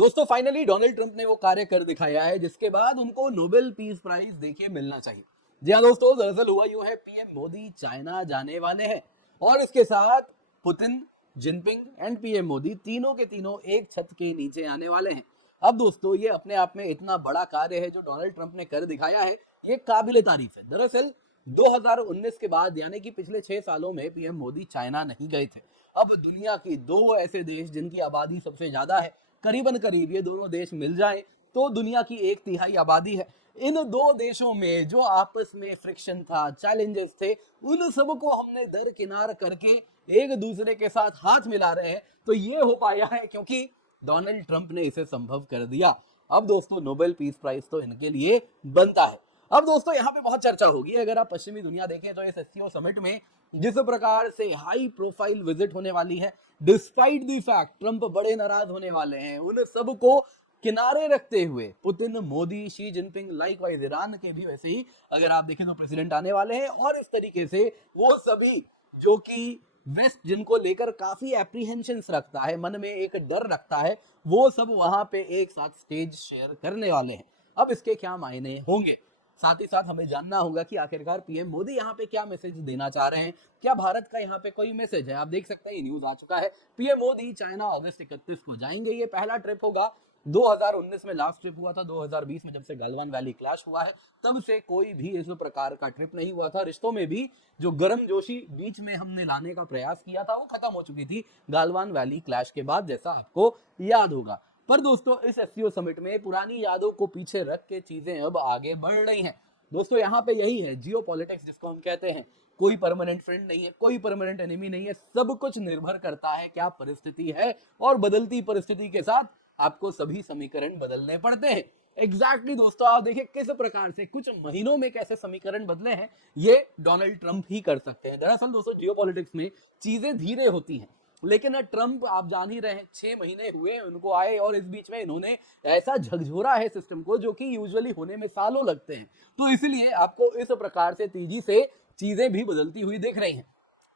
दोस्तों finally Donald Trump ने वो कार्य कर दिखाया है जिसके बाद उनको नोबेल पीस प्राइज देखिए मिलना चाहिए। जी हाँ दोस्तों, दरअसल हुआ यूं है, पीएम मोदी चाइना जाने वाले हैं और इसके साथ Putin, Jinping and PM Modi तीनों के तीनों एक छत के नीचे आने वाले हैं। अब दोस्तों ये अपने आप में इतना बड़ा कार्य है जो डोनाल्ड ट्रंप ने कर दिखाया है, ये काबिले तारीफ है। दरअसल 2019 के बाद यानी कि पिछले 6 सालों में पीएम मोदी चाइना नहीं गए थे। अब दुनिया की दो ऐसे देश जिनकी आबादी सबसे ज्यादा है, करीबन करीब ये दोनों देश मिल जाएं तो दुनिया की 1/3 आबादी है। इन दो देशों में जो आपस में फ्रिक्शन था, चैलेंजेस थे, उन सबको हमने दरकिनार करके एक दूसरे के साथ हाथ मिला रहे हैं। तो ये हो पाया है क्योंकि डोनाल्ड ट्रंप ने इसे संभव कर दिया। अब दोस्तों नोबेल पीस प्राइज तो इनके लिए बनता है। अब दोस्तों यहाँ पे बहुत चर्चा होगी, अगर आप पश्चिमी दुनिया देखें तो इस एससीओ समिट में जिस प्रकार से हाई प्रोफाइल विजिट होने वाली है, डिस्पाइट द फैक्ट ट्रंप बड़े नाराज होने वाले हैं, उन सबको किनारे रखते हुए Putin, Modi, Xi Jinping, likewise Iran के भी वैसे ही अगर आप देखें तो प्रेसिडेंट आने वाले हैं। और इस तरीके से वो सभी जो कि वेस्ट जिनको लेकर काफी एप्रीहेंशंस रखता है, मन में एक डर रखता है, वो सब वहां पे एक साथ स्टेज शेयर करने वाले हैं। अब इसके क्या मायने होंगे, साथ ही साथ हमें जानना होगा कि आखिरकार पीएम मोदी यहाँ पे क्या मैसेज देना चाह रहे हैं, क्या भारत का यहाँ पे कोई मैसेज है। आप देख सकते हैं ये न्यूज आ चुका है, पीएम मोदी चाइना अगस्त 31 को जाएंगे। ये पहला ट्रिप होगा। 2019 में लास्ट ट्रिप हुआ था, 2020 में जब से गलवान वैली क्लैश हुआ है तब से कोई भी इस प्रकार का ट्रिप नहीं हुआ था। रिश्तों में भी जो गर्म जोशी बीच में हमने लाने का प्रयास किया था वो खत्म हो चुकी थी गालवान वैली क्लैश के बाद, जैसा आपको याद होगा। पर दोस्तों इस एससीओ समिट में पुरानी यादों को पीछे रख के चीजें अब आगे बढ़ रही हैं। दोस्तों यहाँ पे यही है जियो पॉलिटिक्स जिसको हम कहते हैं, कोई परमानेंट फ्रेंड नहीं है, कोई परमानेंट एनिमी नहीं है, सब कुछ निर्भर करता है क्या परिस्थिति है और बदलती परिस्थिति के साथ आपको सभी समीकरण बदलने पड़ते हैं। एग्जैक्टली दोस्तों आप देखिए किस प्रकार से कुछ महीनों में कैसे समीकरण बदले हैं, ये डोनाल्ड ट्रंप ही कर सकते हैं। दरअसल दोस्तों जियो पॉलिटिक्स में चीजें धीरे होती हैं, लेकिन ट्रंप आप जान ही रहे हैं 6 महीने हुए उनको आए और इस बीच में इन्होंने ऐसा झकझोरा है सिस्टम को जो कि यूजुअली होने में सालों लगते हैं। तो इसलिए आपको इस प्रकार से तेजी से चीजें भी बदलती हुई दिख रही हैं।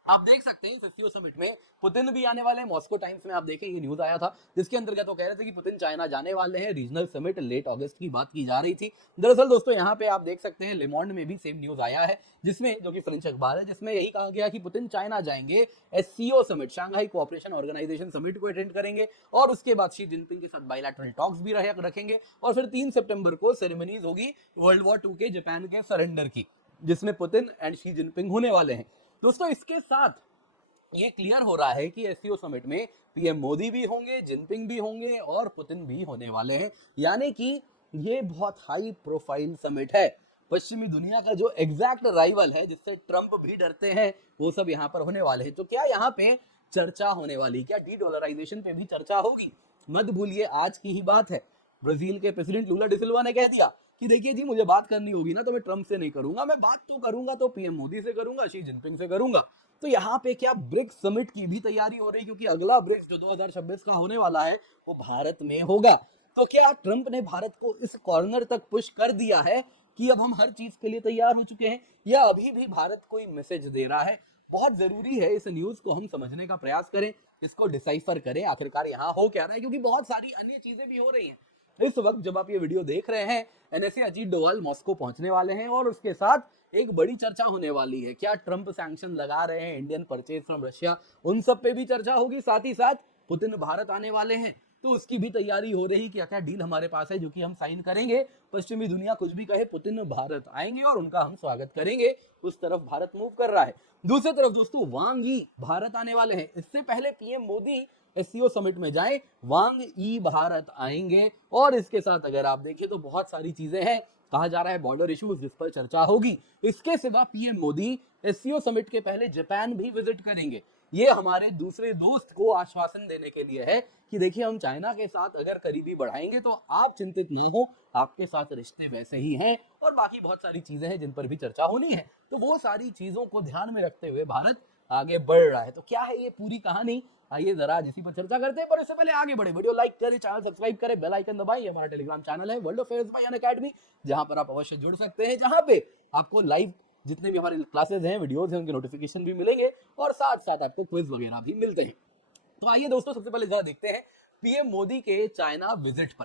आप देख सकते हैं एससीओ समिट में पुतिन भी आने वाले हैं। मॉस्को टाइम्स में आप देखें ये न्यूज आया था जिसके अंतर्गत वो कह रहे थे कि पुतिन चाइना जाने वाले हैं। रीजनल समिट लेट अगस्त की बात की जा रही थी। दरअसल दोस्तों यहाँ पे आप देख सकते हैं लेमॉन्ड में भी सेम न्यूज आया है, जिसमें जो कि फ्रेंच अखबार है, जिसमें यही कहा गया कि पुतिन चाइना जाएंगे, SCO summit, Shanghai cooperation organisation summit को अटेंड करेंगे और उसके बाद शी जिनपिंग के साथ बायलैटरल टॉक्स भी रखेंगे और फिर 3 सितंबर को सेरेमनीज होगी वर्ल्ड वॉर 2 के जापान के सरेंडर की, जिसमें पुतिन एंड शी जिनपिंग होने वाले हैं। दोस्तों इसके साथ ये क्लियर हो रहा है कि एससीओ समिट में पीएम मोदी भी होंगे, जिनपिंग भी होंगे और पुतिन भी होने वाले हैं। यानी कि ये बहुत हाई प्रोफाइल समिट है। पश्चिमी दुनिया का जो एग्जैक्ट राइवल है जिससे ट्रंप भी डरते हैं, वो सब यहाँ पर होने वाले हैं। तो क्या यहाँ पे चर्चा होने वाली, क्या डी डॉलराइजेशन पे भी चर्चा होगी? मत भूलिए आज की ही बात है, ब्राजील के प्रेसिडेंट लूला डिसिल्वा ने कह दिया कि देखिए जी मुझे बात करनी होगी ना तो मैं ट्रंप से नहीं करूंगा, मैं बात तो करूंगा तो पीएम मोदी से करूंगा, शी जिनपिंग से करूंगा। तो यहाँ पे क्या ब्रिक्स समिट की भी तैयारी हो रही है, क्योंकि अगला ब्रिक्स जो 2026 का होने वाला है वो भारत में होगा। तो क्या ट्रंप ने भारत को इस कॉर्नर तक पुश कर दिया है कि अब हम हर चीज के लिए तैयार हो चुके हैं, या अभी भी भारत कोई मैसेज दे रहा है? बहुत जरूरी है इस न्यूज को हम समझने का प्रयास करें, इसको डिसाइफर करें आखिरकार यहाँ हो क्या रहा है, क्योंकि बहुत सारी अन्य चीजें भी हो रही हैं। इस वक्त जब आप ये वीडियो देख रहे हैं, एनएसए अजीत डोवाल मॉस्को पहुंचने वाले हैं और उसके साथ एक बड़ी चर्चा होने वाली है। क्या ट्रंप सैंक्शन लगा रहे हैं इंडियन परचेज फ्रॉम रशिया, उन सब पे भी चर्चा होगी। साथ ही साथ पुतिन भारत आने वाले हैं तो उसकी भी तैयारी हो रही, क्या क्या डील हमारे पास है जो कि हम साइन करेंगे। पश्चिमी दुनिया कुछ भी कहे, पुतिन भारत आएंगे और उनका हम स्वागत करेंगे, उस तरफ भारत मूव कर रहा है। दूसरी तरफ दोस्तों वांग यी भारत आने वाले हैं। इससे पहले पीएम मोदी एससीओ समिट में जाए, वांग यी भारत आएंगे और इसके साथ अगर आप देखें तो बहुत सारी चीजें हैं। कहा जा रहा है बॉर्डर इश्यूज जिस पर चर्चा होगी। इसके सिवा पीएम मोदी एससीओ समिट के पहले जापान भी विजिट करेंगे। ये हमारे दूसरे दोस्त को आश्वासन देने के लिए है कि देखिए हम चाइना के साथ अगर करीबी बढ़ाएंगे तो आप चिंतित न हो, आपके साथ रिश्ते वैसे ही हैं और बाकी बहुत सारी चीजें हैं जिन पर भी चर्चा होनी है। तो वो सारी चीजों को ध्यान में रखते हुए भारत आगे बढ़ रहा है। तो क्या है ये पूरी कहानी, आइए जरा इसी पर चर्चा करते हैं। पर इससे पहले आगे बढ़े, वीडियो लाइक करें, चैनल सब्सक्राइब करें, बेल आइकन दबाइए। हमारा टेलीग्राम चैनल है वर्ल्ड अफेयर्स बाय अनअकैडमी, जहां पर आप अवश्य जुड़ सकते हैं, जहां पे आपको लाइव जितने भी हमारे क्लासेस हैं, वीडियोस हैं, उनके नोटिफिकेशन भी मिलेंगे और साथ साथ आपको क्विज वगैरह भी मिलते हैं। तो आइए दोस्तों सबसे पहले जरा देखते हैं पीएम मोदी के चाइना विजिट पर।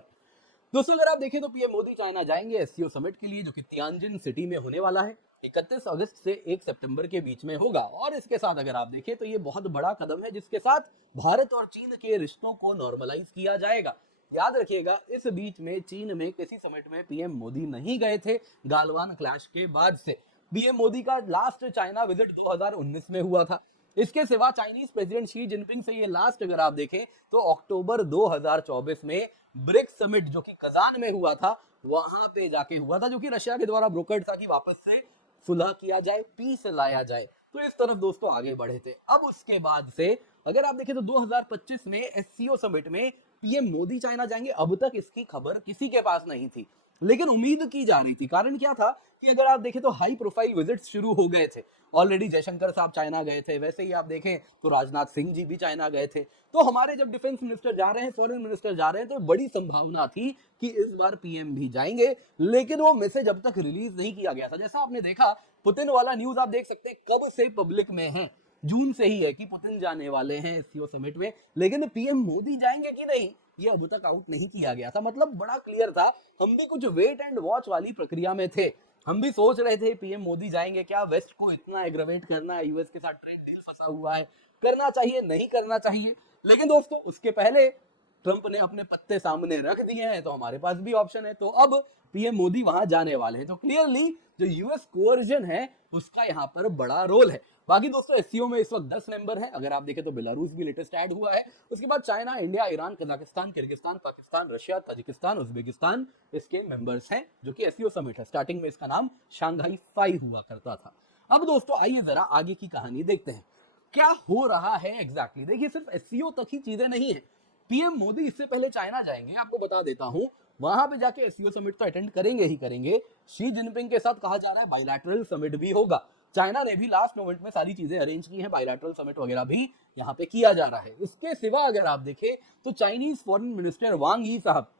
दोस्तों अगर आप देखें तो पीएम मोदी चाइना जाएंगे एससीओ समिट के लिए, जो कि तियानजिन सिटी में होने वाला है। 31 अगस्त से 1 सितंबर के बीच में होगा। और इसके साथ अगर आप देखें तो ये बहुत बड़ा कदम है, जिसके साथ भारत और चीन के रिश्तों को नॉर्मलाइज किया जाएगा। याद रखिएगा, इस बीच में चीन में किसी समिट में पीएम मोदी नहीं गए थे गालवान क्लैश के बाद से। पीएम मोदी का लास्ट चाइना विजिट 2019 में हुआ था। इसके सिवा चाइनीज प्रेसिडेंट शी जिनपिंग से ये लास्ट अगर आप देखें तो अक्टूबर 2024 में ब्रिक्स समिट जो कि कजान में हुआ था, वहां पे जाके हुआ था, जो कि रशिया के द्वारा ब्रोकर्ड था कि वापस से सुलह किया जाए, पीस लाया जाए। तो इस तरफ दोस्तों आगे बढ़े थे। अब उसके बाद से अगर आप देखें तो 2025 में एससीओ समिट में पीएम मोदी चाइना जाएंगे। अब तक इसकी खबर किसी के पास नहीं थी, लेकिन उम्मीद की जा रही थी। कारण क्या था कि अगर आप देखें तो हाई प्रोफाइल विजिट्स शुरू हो गए थे। ऑलरेडी जयशंकर साहब चाइना गए थे, वैसे ही आप देखें तो राजनाथ सिंह जी भी चाइना गए थे। तो हमारे जब डिफेंस मिनिस्टर जा रहे हैं, फॉरेन मिनिस्टर जा रहे हैं, तो बड़ी संभावना थी कि इस बार पीएम भी जाएंगे। लेकिन वो मैसेज अब तक रिलीज नहीं किया गया था। जैसा आपने देखा, पुतिन वाला न्यूज आप देख सकते हैं कब से पब्लिक में है, जून से ही है कि पुतिन जाने वाले हैं एससीओ समिट में। लेकिन पीएम मोदी जाएंगे कि नहीं, ये अब तक आउट नहीं किया गया था। मतलब बड़ा क्लियर था। हम भी कुछ वेट एंड वॉच वाली प्रक्रिया में थे। हम भी सोच रहे थे पीएम मोदी जाएंगे, क्या वेस्ट को इतना एग्रवेट करना है, यूएस के साथ ट्रेड डील फंसा हुआ है, करना चाहिए नहीं करना चाहिए। लेकिन दोस्तों उसके पहले ट्रंप ने अपने पत्ते सामने रख दिए हैं, तो हमारे पास भी ऑप्शन है। तो अब पीएम मोदी वहां जाने वाले हैं। तो क्लियरली जो यूएस कोअर्जन है उसका यहाँ पर बड़ा रोल है। बाकी दोस्तों एससीओ में इस वक्त 10 मेंबर हैं। अगर आप देखें तो बेलारूस भी लेटेस्ट ऐड हुआ है। उसके बाद China, India, Iran, Kazakhstan, Kyrgyzstan, Pakistan, Russia, Tajikistan, Uzbekistan इसके मेंबर्स हैं, जो कि एससीओ समिट है। स्टार्टिंग में इसका नाम शांघाई 5 हुआ करता था। अब दोस्तों आइए जरा आगे की कहानी देखते हैं, क्या हो रहा है एग्जैक्टली। देखिए सिर्फ एससीओ तक ही चीजें नहीं है। पीएम मोदी इससे पहले चाइना जाएंगे, आपको बता देता हूं। वहां पे जाके एससीओ समिट तो अटेंड करेंगे ही करेंगे। शी जिनपिंग के साथ कहा जा रहा है बायलैटरल समिट भी होगा। चाइना ने भी लास्ट मोमेंट में सारी चीजें अरेंज की हैं, बायलैटरल समिट वगैरह भी यहाँ पे किया जा रहा है। इसके सिवा अगर आप देखें तो चाइनीज फॉरेन मिनिस्टर वांग यी साहब,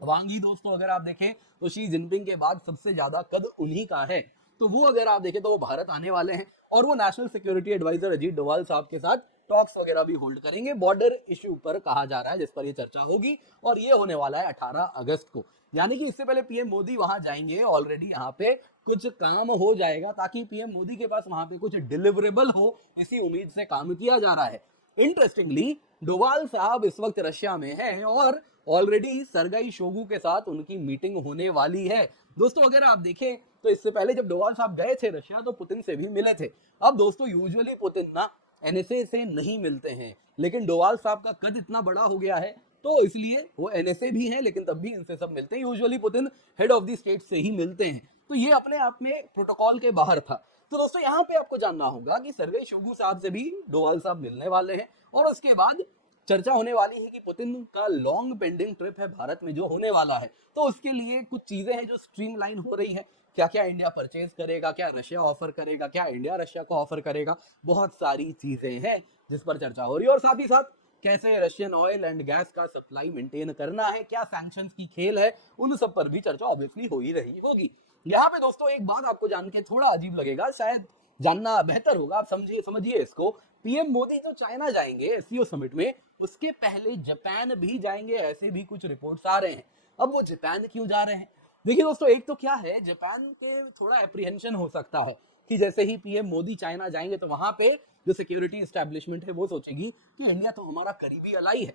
वांग यी दोस्तों अगर आप देखें तो शी जिनपिंग के बाद सबसे ज्यादा कद उन्हीं का है। तो वो अगर आप देखें तो वो भारत आने वाले हैं, और वो national security adviser Ajit Doval साहब के साथ टॉक्स वगैरह भी होल्ड करेंगे। बॉर्डर इश्यू पर कहा जा रहा है, जिस पर ये चर्चा होगी, और ये होने वाला है 18 अगस्त को। यानी कि इससे पहले पीएम मोदी वहां जाएंगे, ऑलरेडी यहाँ पे कुछ काम हो जाएगा, ताकि पीएम मोदी के पास वहां पे कुछ डिलीवरेबल हो, इसी उम्मीद से काम किया जा रहा है। इंटरेस्टिंगली डोवाल साहब इस वक्त रशिया में हैं, और ऑलरेडी सरगाई शोगु के साथ उनकी मीटिंग होने वाली है। दोस्तों अगर आप देखें तो इससे पहले जब डोवाल साहब गए थे रशिया, तो पुतिन से भी मिले थे। अब दोस्तों यूजुअली पुतिन ना एनएसए से नहीं मिलते हैं, लेकिन डोवाल साहब का कद इतना बड़ा हो गया है, तो इसलिए वो एनएसए भी हैं, लेकिन तब भी इनसे सब मिलते हैं। Usually Putin head of the state से ही मिलते हैं। तो ये अपने आप में प्रोटोकॉल के बाहर था। तो दोस्तों यहाँ पे आपको जानना होगा कि सरगई शोगु साहब से भी डोवाल साहब मिलने वाले हैं, और उसके बाद चर्चा होने वाली है कि पुतिन का लॉन्ग पेंडिंग ट्रिप है भारत में जो होने वाला है, तो उसके लिए कुछ चीजें हैं जो स्ट्रीमलाइन हो रही है। क्या क्या इंडिया परचेज करेगा, क्या रशिया ऑफर करेगा, क्या इंडिया रशिया को ऑफर करेगा, बहुत सारी चीजें हैं जिस पर चर्चा हो रही है। और साथ ही साथ कैसे रशियन ऑयल एंड गैस का सप्लाई मेंटेन करना है, क्या सैंक्शंस की खेल है, उन सब पर भी चर्चा ऑब्वियसली हो ही रही होगी। यहाँ पे दोस्तों एक बात आपको जान के थोड़ा अजीब लगेगा, शायद जानना बेहतर होगा, आप समझिए इसको। पीएम मोदी जो चाइना जाएंगे एससीओ समिट में, उसके पहले जापान भी जाएंगे, ऐसे भी कुछ रिपोर्ट्स आ रहे हैं। अब वो जापान क्यों जा रहे हैं? देखिए दोस्तों, एक तो क्या है, जापान के थोड़ा एप्रीहेंशन हो सकता है कि जैसे ही पीएम मोदी चाइना जाएंगे तो वहां पे जो सिक्योरिटी एस्टेब्लिशमेंट है वो सोचेगी कि इंडिया तो हमारा करीबी अलाई है।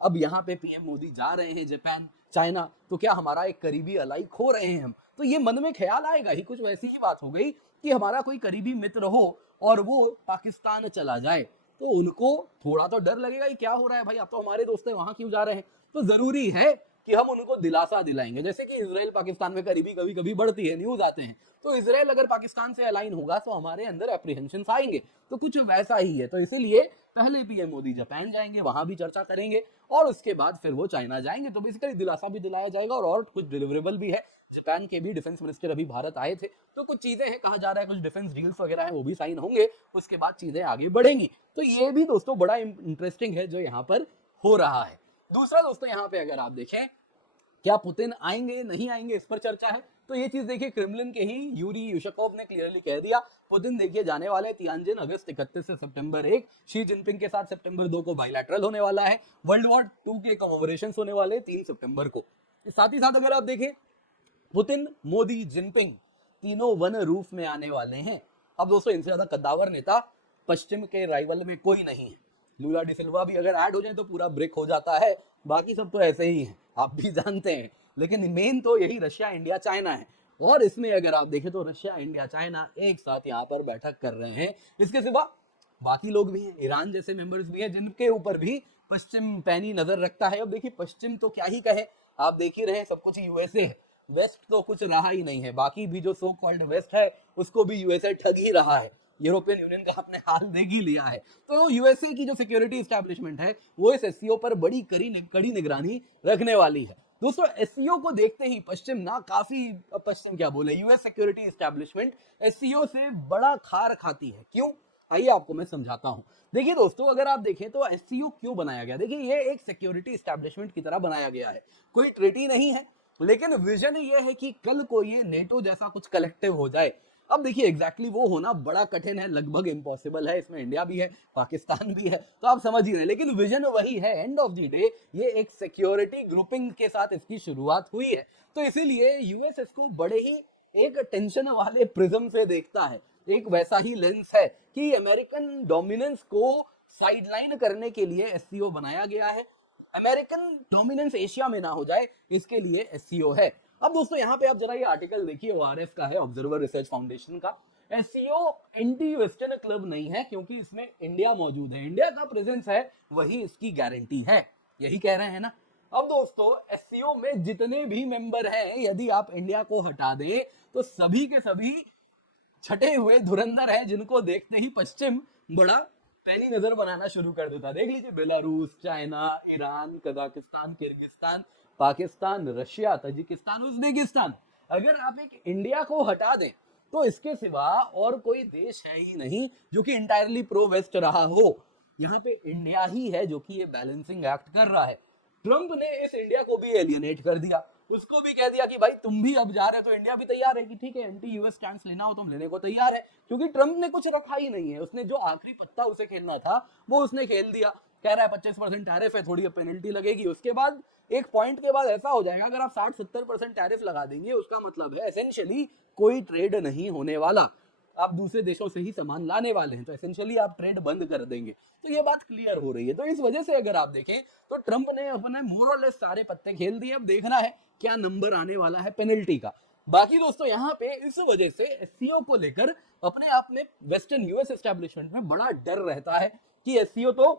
अब यहाँ पे पीएम मोदी जा रहे हैं जापान, चाइना, तो क्या हमारा एक करीबी अलाई खो रहे हैं हम? तो ये मन में ख्याल आएगा ही। कुछ वैसी ही बात हो गई कि हमारा कोई करीबी मित्र हो और वो पाकिस्तान चला जाए, तो उनको थोड़ा तो डर लगेगा कि क्या हो रहा है भाई, आप तो हमारे दोस्त हैं, वहां क्यों जा रहे हैं? तो जरूरी है कि हम उनको दिलासा दिलाएंगे। जैसे कि इजराइल पाकिस्तान में करीबी कभी कभी बढ़ती है, न्यूज आते हैं, तो इजराइल अगर पाकिस्तान से अलाइन होगा तो हमारे अंदर एप्रीहेंशन आएंगे। तो कुछ वैसा ही है। तो इसीलिए पहले पीएम मोदी जापान जाएंगे, वहां भी चर्चा करेंगे, और उसके बाद फिर वो चाइना जाएंगे। तो बेसिकली दिलासा भी दिलाया जाएगा, और कुछ डिलीवरेबल भी है। जापान के भी डिफेंस मिनिस्टर अभी भारत आए थे, तो कुछ चीजें हैं, कहा जा रहा है कुछ डिफेंस डील्स वगैरह है वो भी साइन होंगे, उसके बाद चीजें आगे बढ़ेंगी। तो ये भी दोस्तों बड़ा इंटरेस्टिंग है जो यहाँ पर हो रहा है। दूसरा दोस्तों यहाँ पे अगर आप देखें, क्या पुतिन आएंगे नहीं आएंगे, इस पर चर्चा है। तो ये चीज देखिए क्रेमलिन के ही यूरी यूशकोव ने क्लियरली कह दिया। पुतिन देखिए जाने वाले तियानजिन अगस्त 31 से सितंबर 1, शी जिनपिंग के साथ सितंबर 2 को बायलैटरल होने वाला है, वर्ल्ड वॉर 2 के कमेमोरेशंस होने वाले 3 सितंबर को। साथ ही साथ अगर आप देखें पुतिन, मोदी, जिनपिंग तीनों वन रूफ में आने वाले हैं। अब दोस्तों इनसे ज्यादा कद्दावर नेता पश्चिम के राइवल में कोई नहीं है। लूला डी सिल्वा भी अगर ऐड हो जाए तो पूरा ब्रेक हो जाता है, बाकी सब तो ऐसे ही है, आप भी जानते हैं। लेकिन मेन तो यही रशिया, इंडिया, चाइना है। और इसमें अगर आप देखें तो रशिया, इंडिया, चाइना एक साथ यहाँ पर बैठक कर रहे हैं। इसके सिवा बाकी लोग भी हैं, ईरान जैसे मेंबर्स भी हैं, जिनके ऊपर भी पश्चिम पैनी नजर रखता है। अब देखिए पश्चिम तो क्या ही कहे, आप देख ही रहे हैं सब कुछ यूएसए है, वेस्ट तो कुछ रहा ही नहीं है। बाकी भी जो सो कॉल्ड वेस्ट है उसको भी यूएसए ठग ही रहा है। यूरोपियन यूनियन का आपने हाल देख ही लिया है। तो यूएसए की जो सिक्योरिटी एस्टैब्लिशमेंट है वो इस एससीओ पर बड़ी कड़ी निगरानी रखने वाली है। दोस्तों एससीओ को देखते ही पश्चिम ना काफी, पश्चिम क्या बोले, यूएस सिक्योरिटी एस्टैब्लिशमेंट एससीओ से बड़ा खार खाती है। क्यों? आइए आपको मैं समझाता हूं। देखिए दोस्तों अगर आप देखें तो एससीओ क्यों बनाया गया, देखिए ये एक सिक्योरिटी एस्टैब्लिशमेंट की तरह बनाया गया है, कोई ट्रीटी नहीं है, लेकिन विजन ये है कि कल को ये नेटो जैसा कुछ कलेक्टिव हो जाए। अब देखिए एग्जैक्टली वो होना बड़ा कठिन है, लगभग इम्पॉसिबल है, इसमें इंडिया भी है, पाकिस्तान भी है, तो आप समझ ही रहे हैं। लेकिन विजन वही है, एंड ऑफ द डे ये एक सिक्योरिटी ग्रुपिंग के साथ इसकी शुरुआत हुई है। तो इसीलिए यूएस इसको बड़े ही एक टेंशन वाले प्रिज्म से देखता है, एक वैसा ही लेंस है कि अमेरिकन डोमिनेंस को साइडलाइन करने के लिए एससीओ बनाया गया है। अमेरिकन डोमिनेंस एशिया में ना हो जाए इसके लिए एससीओ है। अब दोस्तों यहाँ पे आप जरा ये आर्टिकल देखिए, ओआरएफ का है, ऑब्जर्वर रिसर्च फाउंडेशन का। एससीओ एंटी वेस्टर्न क्लब नहीं है क्योंकि इसमें इंडिया मौजूद है, इंडिया का प्रेजेंस है, वही इसकी गारंटी है, यही कह रहे हैं ना। अब दोस्तों एससीओ में जितने भी मेंबर हैं, यदि आप इंडिया को हटा दें तो सभी के सभी छटे हुए धुरंधर हैं, जिनको देखते ही पश्चिम बड़ा पैनी नजर बनाना शुरू कर देता। देख लीजिए Belarus, China, Iran, Kazakhstan, Kyrgyzstan, Pakistan, Russia, Tajikistan, Uzbekistan. अगर आप एक इंडिया को हटा दें तो इसके सिवा और कोई देश है ही नहीं जो कि इंटायरली प्रो वेस्ट रहा हो। यहाँ पे इंडिया ही है जो कि ये बैलेंसिंग एक्ट कर रहा है। ट्रंप ने इस इंडिया को भी एलियनेट कर दिया, उसको भी कह दिया कि भाई तुम भी अब जा रहे हो, तो इंडिया भी तैयार है कि ठीक है एंटी यूएस स्टैंड लेना हो तुम लेने को तैयार है, क्योंकि ट्रंप ने कुछ रखा ही नहीं है। उसने जो आखिरी पत्ता उसे खेलना था वो उसने खेल दिया। कह रहा है 25% टैरिफ है, थोड़ी पेनल्टी लगेगी, उसके बाद एक पॉइंट के बाद ऐसा हो जाएगा अगर आप 60-70% टैरिफ लगा देंगे, उसका मतलब है एसेंशियली कोई ट्रेड नहीं होने वाला, आप दूसरे देशों से ही सामान लाने वाले हैं, तो एसेंशियली आप ट्रेड बंद कर देंगे। तो ये बात क्लियर हो रही है। तो इस वजह से अगर आप देखें तो ट्रंप ने अपने मोर और लेस सारे पत्ते खेल दिए। अब देखना है क्या नंबर आने वाला है पेनल्टी का। बाकी दोस्तों यहाँ पे इस वजह से एससीओ को लेकर अपने आप में वेस्टर्न यूएस एस्टैब्लिशमेंट में बड़ा डर रहता है कि एससीओ तो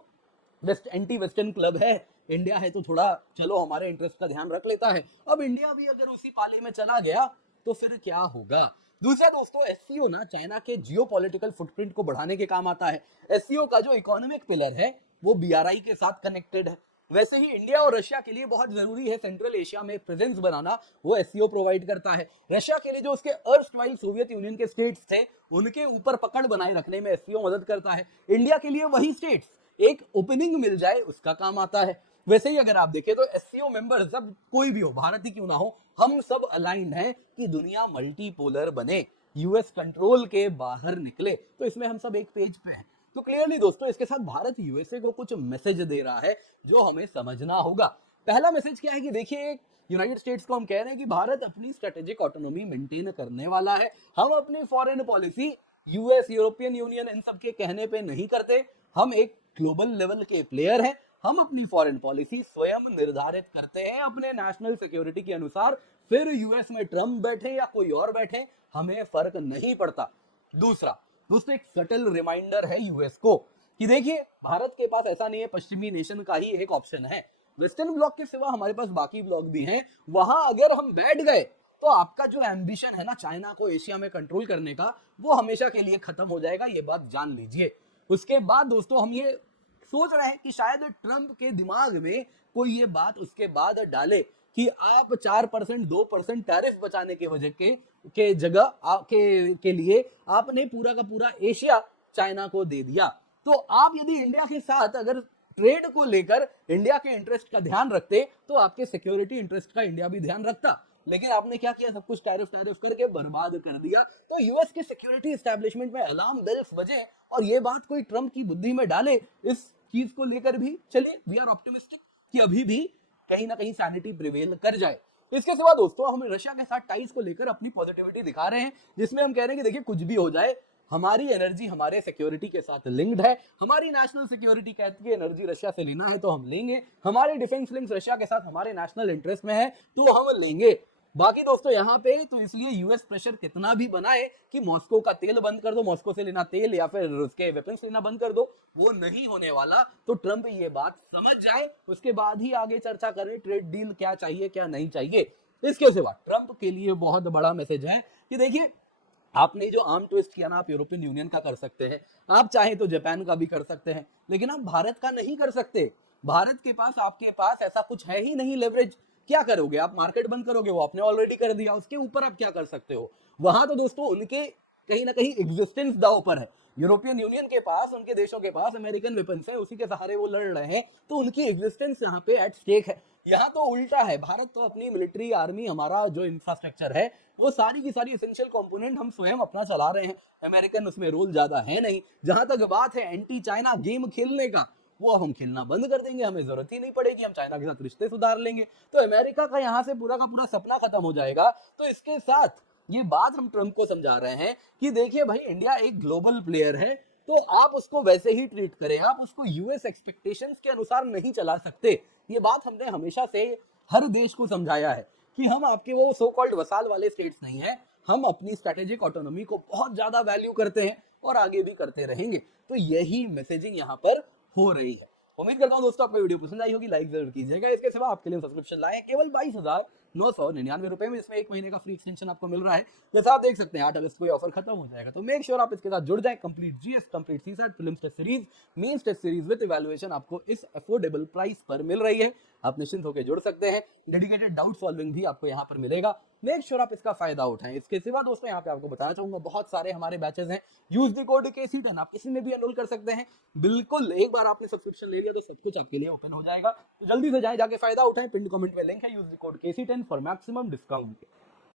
वेस्ट एंटी वेस्टर्न क्लब है, इंडिया है तो थोड़ा चलो हमारे इंटरेस्ट का ध्यान रख लेता है। अब इंडिया भी अगर उसी पाले में चला गया तो फिर क्या होगा। दूसरा दोस्तों एससीओ ना चाइना के जियोपॉलिटिकल फुटप्रिंट को बढ़ाने के काम आता है। एससीओ का जो इकोनॉमिक पिलर है वो बीआरआई के साथ कनेक्टेड है। वैसे ही इंडिया और रशिया के लिए बहुत जरूरी है सेंट्रल एशिया में प्रेजेंस बनाना, वो एससीओ प्रोवाइड करता है। रशिया के लिए जो उसके अर्स्टवाइल सोवियत यूनियन के स्टेट्स थे उनके ऊपर पकड़ बनाए रखने में एससीओ मदद करता है। इंडिया के लिए वही स्टेट्स एक ओपनिंग मिल जाए उसका काम आता है। वैसे ही अगर आप देखें तो एससीओ मेंबर सब कोई भी हो, भारत ही क्यों ना हो, हम सब अलाइंड हैं कि दुनिया मल्टीपोलर बने, यूएस कंट्रोल के बाहर निकले। तो इसमें हम सब एक पेज पे हैं। तो क्लियरली दोस्तों इसके साथ भारत यूएसए को कुछ मैसेज दे रहा है जो हमें समझना होगा। पहला मैसेज क्या है कि देखिए यूनाइटेड स्टेट्स को हम कह रहे हैं कि भारत अपनी स्ट्रेटेजिक ऑटोनॉमी मेंटेन करने वाला है। हम अपनी foreign policy US, European Union इन सब के कहने पे नहीं करते, हम एक ग्लोबल लेवल के प्लेयर हैं। हम अपनी फॉरेन पॉलिसी स्वयं निर्धारित करते हैं अपने नेशनल सिक्योरिटी के अनुसार, फिर यूएस में ट्रम्प बैठे या कोई और बैठे हमें फर्क नहीं पड़ता। दूसरा दोस्तों एक सटल रिमाइंडर है यूएस को कि देखिए भारत के पास ऐसा नहीं है पश्चिमी नेशन का ही एक ऑप्शन है, वेस्टर्न ब्लॉक के सिवा हमारे पास बाकी ब्लॉक भी हैं। वहां अगर हम बैठ गए तो आपका जो एम्बिशन है ना चाइना को एशिया में कंट्रोल करने का, वो हमेशा के लिए खत्म हो जाएगा, ये बात जान लीजिए। उसके बाद दोस्तों हम ये सोच रहे हैं कि शायद ट्रंप के दिमाग में कोई ये बात उसके बाद डाले कि आप 4% 2% टैरिफ बचाने के वजह के जगह के लिए आपने पूरा का पूरा एशिया चाइना को दे दिया। तो आप यदि इंडिया के साथ अगर ट्रेड को लेकर इंडिया के इंटरेस्ट का ध्यान रखते तो आपके सिक्योरिटी इंटरेस्ट का इंडिया भी ध्यान रखता। लेकिन आपने क्या किया, सब कुछ टैरिफ टैरिफ करके बर्बाद कर दिया। तो यूएस की सिक्योरिटी एस्टेब्लिशमेंट में अलार्म बेल्स बजे और ये बात कोई ट्रंप की बुद्धि में डाले इस चीज को लेकर भी चलिए वी आर ऑप्टिमिस्टिक कि अभी भी कहीं ना कहीं सैनिटी प्रिवेल कर जाए। इसके सिवा दोस्तों हम रशिया के साथ टाइज को लेकर अपनी पॉजिटिविटी दिखा रहे हैं, जिसमें हम कह रहे हैं कि देखिए कुछ भी हो जाए हमारी एनर्जी हमारे सिक्योरिटी के साथ लिंक्ड है, हमारी नेशनल सिक्योरिटी कहती है एनर्जी रशिया से लेना है तो हम लेंगे, हमारे डिफेंस लिंक्स रशिया के साथ हमारे नेशनल इंटरेस्ट में है तो हम लेंगे। बाकी दोस्तों यहाँ पे तो इसलिए यूएस प्रेशर कितना भी बनाए कि मॉस्को का तेल बंद कर दो, मॉस्को से लेना तेल या फिर उसके वेपन्स लेना बंद कर दो, वो नहीं होने वाला। तो ट्रंप ये बात समझ जाए उसके बाद ही आगे चर्चा करें ट्रेड डील क्या चाहिए क्या नहीं चाहिए। इसके सिवा ट्रंप के लिए बहुत बड़ा मैसेज है कि देखिए आपने जो आर्म ट्विस्ट किया ना, आप यूरोपियन यूनियन का कर सकते हैं, आप चाहे तो जापान का भी कर सकते हैं, लेकिन आप भारत का नहीं कर सकते। भारत के पास आपके पास ऐसा कुछ है ही नहीं लेवरेज। क्या करोगे आप, मार्केट बंद करोगे, वो आपने ऑलरेडी कर दिया, उसके ऊपर आप क्या कर सकते हो। वहां तो दोस्तों उनके कहीं ना कहीं एग्जिस्टेंस दांव पर है। यूरोपियन यूनियन के पास, उनके देशों के पास अमेरिकन वेपन्स है, उसी के सहारे वो लड़ रहे हैं, तो उनकी एग्जिस्टेंस यहाँ पे एट स्टेक है। यहाँ तो उल्टा है, भारत तो अपनी मिलिट्री आर्मी, हमारा जो इंफ्रास्ट्रक्चर है वो सारी की सारी एसेंशियल कंपोनेंट हम स्वयं अपना चला रहे हैं, अमेरिकन उसमें रोल ज्यादा है नहीं। जहां तक बात है एंटी चाइना गेम खेलने का, वो हम खेलना बंद कर देंगे, हमें जरूरत ही नहीं पड़ेगी, हम चाइना के साथ रिश्ते सुधार लेंगे, तो अमेरिका का यहाँ से पूरा का पूरा सपना खत्म हो जाएगा। तो इसके साथ ये बात हम ट्रंप को समझा रहे हैं कि देखिए भाई इंडिया एक ग्लोबल प्लेयर है, तो आप उसको वैसे ही ट्रीट करें, आप उसको यूएस एक्सपेक्टेशंस के अनुसार नहीं चला सकते। ये बात हमने हमेशा से हर देश को समझाया है कि हम आपके वो सो कॉल्ड वसाल वाले स्टेट्स नहीं है, हम अपनी स्ट्रेटेजिक ऑटोनॉमी को बहुत ज्यादा वैल्यू करते हैं और आगे भी करते रहेंगे। तो यही मैसेजिंग यहाँ पर हो रही है। उम्मीद करता हूं दोस्तों आपको वीडियो पसंद आई होगी, लाइक जरूर कीजिएगा। इसके सिवा आपके लिए सब्सक्रिप्शन लाए केवल 22,999 रुपए में, जिसमें 1 महीने का फ्री एक्सटेंशन आपको मिल रहा है। जैसा आप देख सकते हैं 8 अगस्त को ये ऑफर खत्म हो जाएगा, तो मेक श्योर आप इसके साथ जुड़ जाए। Complete GS, complete CSAT, prelims test series, mains test series with evaluation आपको इस अफोर्डेबल प्राइस पर मिल रही है। आप निश्चिंत होकर जुड़ सकते हैं, डेडिकेटेड डाउट सॉल्विंग भी आपको यहाँ पर मिलेगा। मेक श्योर आप इसका फायदा उठाएं। इसके सिवा दोस्तों यहाँ पे आपको बताना चाहूंगा बहुत सारे हमारे बैचेस हैं, यूज द कोड KC10, आप किसी में भी एनरोल कर सकते हैं। बिल्कुल एक बार आपने सब्सक्रिप्शन ले लिया तो सब कुछ आपके लिए ओपन हो जाएगा, तो जल्दी से जाएं, जाके फायदा उठाएं। पिन कमेंट में लिंक है, use the code KC10 for maximum discount.